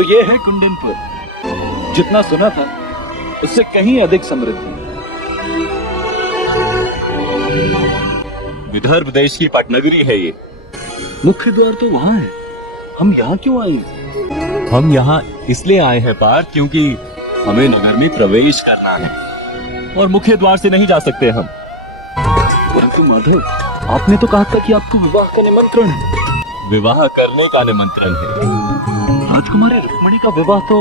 तो ये है कुंडनपुर। जितना सुना था उससे कहीं अधिक समृद्ध। विदर्भ देश की पटनगरी है ये। मुख्य द्वार तो वहाँ है, हम यहाँ क्यों आए? हम यहाँ इसलिए आए हैं पार्थ, क्योंकि हमें नगर में प्रवेश करना है और मुख्य द्वार से नहीं जा सकते हम। परंतु माधव, आपने तो कहा था कि आपको विवाह का निमंत्रण है। विवाह करने का निमंत्रण है। राजकुमारी रुक्मणी का विवाह तो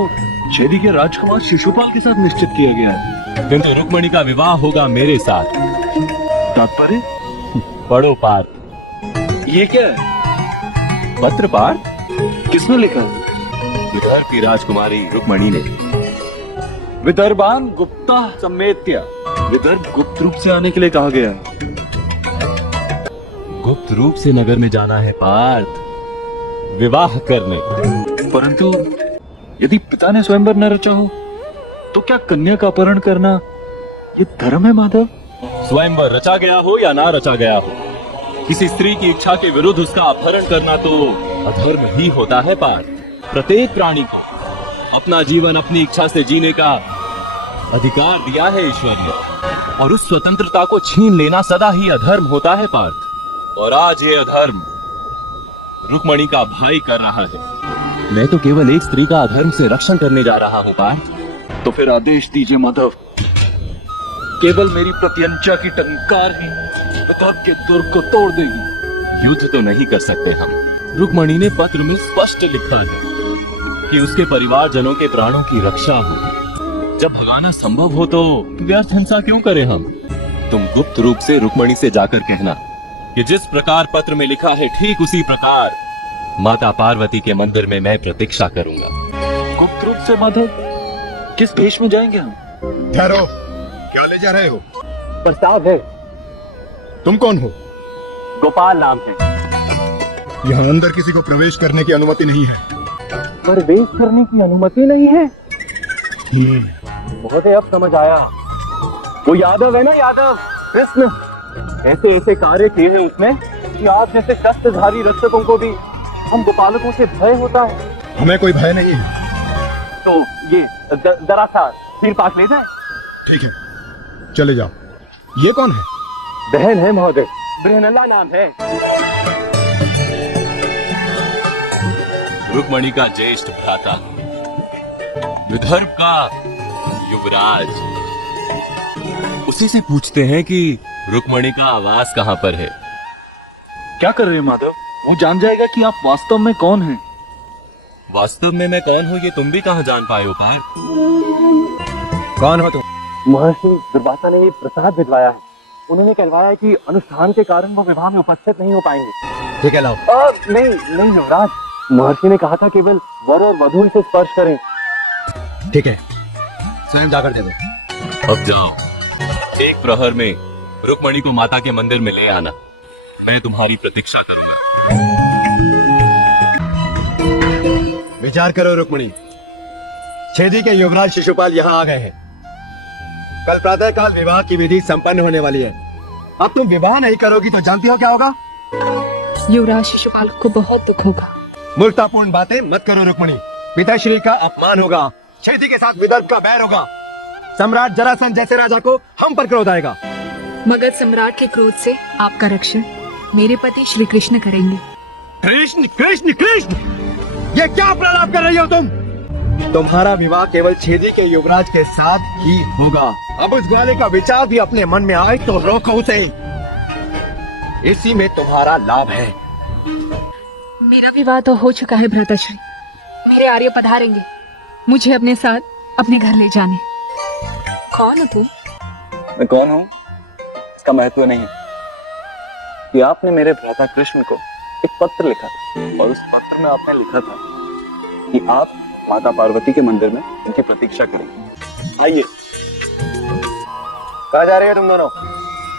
छेदी के राजकुमार शिशुपाल के साथ निश्चित किया गया है। किंतु रुक्मणी का विवाह होगा मेरे साथ। तात्पर्य? पढ़ो पार्थ। ये क्या है? पत्र पार्थ? किसने लिखा है? विदर्भ की राजकुमारी रुक्मणी ने। विदर्भान गुप्ता समेत्या। विदर्भ गुप्त रूप से आने के लिए कहा गया है। गुप्त रूप से नगर में जाना है पार्थ, विवाह करने। परंतु यदि पिता ने स्वयंवर न रचा हो तो क्या कन्या का अपहरण करना ये धर्म है माधव? स्वयंवर रचा गया हो या ना रचा गया हो, किसी स्त्री की इच्छा के विरुद्ध उसका अपहरण करना तो अधर्म ही होता है पार्थ। प्रत्येक प्राणी को अपना जीवन अपनी इच्छा से जीने का अधिकार दिया है ईश्वर ने, और उस स्वतंत्रता को छीन लेना सदा ही अधर्म होता है पार्थ। और आज ये अधर्म रुक्मणी का भाई कर रहा है। मैं तो केवल एक स्त्री का अधर्म से रक्षण करने जा रहा हूँ पार्थ। तो फिर आदेश दीजिए माधव। केवल मेरी प्रत्यंचा की टंकार ही विदर्भ के दुर्ग को तोड़ देगी। युद्ध तो नहीं कर सकते हम। रुक्मणी ने पत्र में स्पष्ट लिखा है कि उसके परिवारजनों के प्राणों की रक्षा हो। जब भगाना संभव हो तो व्यर्थ हिंसा क्यों करें हम? तुम गुप्त रूप से रुक्मणी से जाकर कहना कि जिस प्रकार पत्र में लिखा है ठीक उसी प्रकार माता पार्वती के मंदिर में मैं प्रतीक्षा करूंगा। गुप्त रूप से माधव? किस भेष में जाएंगे हम? ठहरो, क्या ले जा रहे हो? प्रस्ताव है। तुम कौन हो? गोपाल नाम है। यहाँ अंदर किसी को प्रवेश करने की अनुमति नहीं है। प्रवेश करने की अनुमति नहीं है? महोदय, अब समझ आया। वो यादव है ना, यादव कृष्ण, ऐसे ऐसे कार्य किए हैं उसने कि आप जैसे शस्त्रधारी रक्षकों को भी हम गोपालकों से भय होता है। हमें कोई भय नहीं है। तो ये जरा सा फिर पास ले जाए। ठीक है, चले जाओ। ये कौन है? बहन है महोदय, बृहनला नाम है। रुक्मणी का ज्येष्ठ भ्राता, विदर्भ का युवराज। उसी से पूछते हैं कि रुक्मणी का आवास कहाँ पर है। क्या कर रहे हैं माधव? वो जान जाएगा कि आप वास्तव में कौन हैं। वास्तव में मैं कौन हूँ ये तुम भी कहाँ जान पाए हो पार्थ? कौन हो तुम? महर्षि दुर्वासा ने ये प्रसाद भिजवाया है। उन्होंने कहवाया कि अनुष्ठान के कारण वो विवाह में उपस्थित नहीं हो पाएंगे। ठीक है, लाओ। नहीं युवराज, महर्षि ने कहा था केवल वर और वधु इसे स्पर्श करें। ठीक है, स्वयं जाकर दे दो। अब जाओ, एक प्रहर में रुक्मणी को माता के मंदिर में ले आना। मैं तुम्हारी प्रतीक्षा करूंगा। विचार करो रुक्मणी, छेदी के युवराज शिशुपाल यहाँ आ गए हैं। कल प्रातः काल विवाह की विधि संपन्न होने वाली है। अब तुम विवाह नहीं करोगी तो जानती हो क्या होगा? युवराज शिशुपाल को बहुत दुख होगा। मूर्खतापूर्ण बातें मत करो रुक्मणी। पिताश्री का अपमान होगा, छेदी के साथ विदर्भ का बैर होगा। सम्राट जरासंध जैसे राजा को हम पर क्रोध आएगा। मगध सम्राट के क्रोध से आपका रक्षण मेरे पति श्री कृष्ण करेंगे। कृष्ण कृष्ण कृष्ण, ये क्या प्रलाप कर रही हो तुम? तुम्हारा विवाह केवल छेदी के युवराज के साथ ही होगा। अब उस ग्वाले का विचार भी अपने मन में आए तो रोको उसे। इसी में तुम्हारा लाभ है। मेरा विवाह तो हो चुका है भ्राताश्री। मेरे आर्य पधारेंगे मुझे अपने साथ अपने घर ले जाने। कौन हो तुम? मैं कौन हूँ इसका महत्व नहीं है कि आपने मेरे भ्राता कृष्ण को एक पत्र लिखा था, और उस पत्र में आपने लिखा था कि आप माता पार्वती के मंदिर में इनकी प्रतीक्षा करेंगे। आइए। कहाँ जा रहे हो तुम दोनों?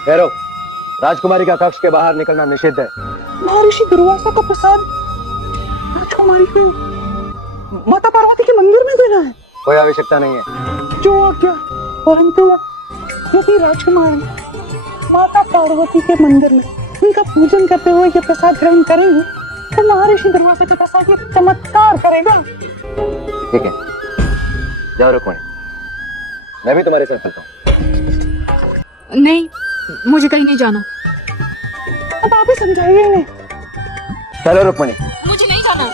ठहरो, राजकुमारी का कक्ष के बाहर निकलना निषिद्ध है। महर्षि दुर्वासा का प्रसाद राजकुमारी को माता पार्वती के मंदिर में देना है। कोई आवश्यकता नहीं है। जो आज्ञा। परंतु यदि राजकुमारी माता पार्वती के मंदिर में उनका पूजन करते हुए ये प्रसाद ग्रहण करेंगे तो महर्षि दुर्वासा के प्रसाद ये चमत्कार करेगा। ठीक है, जाओ रुक्मणी, मैं भी तुम्हारे साथ चलता हूँ। नहीं, मुझे कहीं नहीं जाना। अब आप ही समझाइए इन्हें। चलो रुक्मणी। मुझे नहीं जाना।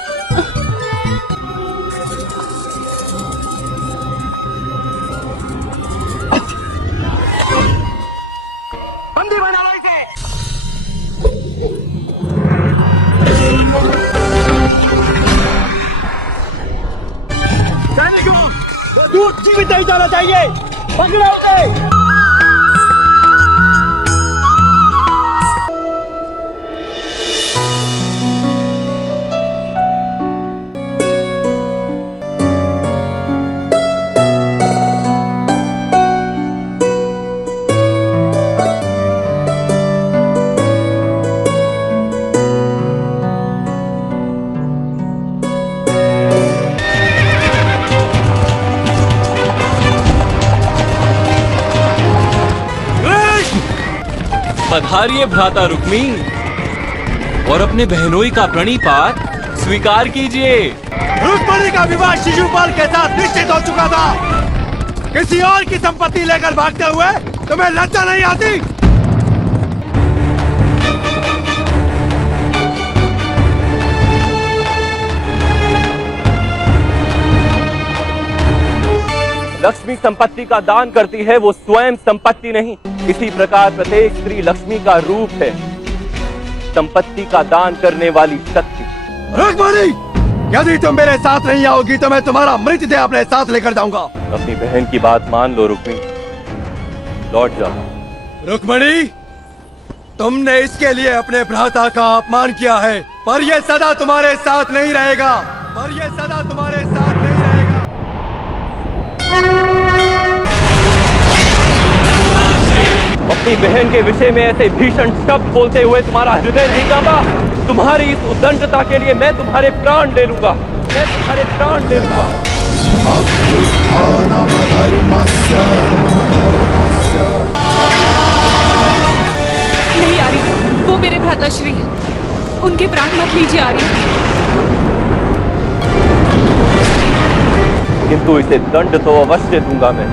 बंदी बना लो इसे। सैनिकों, दूध जीवित नहीं जाना चाहिए। पकड़ो उसे। पधारिए भ्राता रुक्मी और अपने बहनोई का प्रणिपात स्वीकार कीजिए। रुक्मणी का विवाह शिशुपाल के साथ निश्चित हो चुका था। किसी और की संपत्ति लेकर भागते हुए तुम्हें लज्जा नहीं आती? लक्ष्मी संपत्ति का दान करती है, वो स्वयं संपत्ति नहीं। इसी प्रकार प्रत्येक स्त्री लक्ष्मी का रूप है, संपत्ति का दान करने वाली शक्ति। रुक्मणी, यदि तुम मेरे साथ नहीं आओगी तो मैं तुम्हारा मृतदेह अपने साथ लेकर जाऊंगा। अपनी बहन की बात मान लो रुक्मी, लौट जाओ। रुक्मणी, तुमने इसके लिए अपने भ्राता का अपमान किया है, पर यह सदा तुम्हारे साथ नहीं रहेगा। पर यह सदा तुम्हारे साथ नहीं रहेगा। अपनी बहन के विषय में ऐसे भीषण शब्द बोलते हुए तुम्हारा हृदय नहीं कांपा? तुम्हारी इस उद्दंडता के लिए मैं तुम्हारे प्राण ले लूंगा। मैं तुम्हारे प्राण ले लूंगा। नहीं आर्य, वो मेरे भ्राताश्री हैं। उनके प्राण मत लीजिए आर्य। किंतु इसे दंड तो अवश्य दूंगा मैं।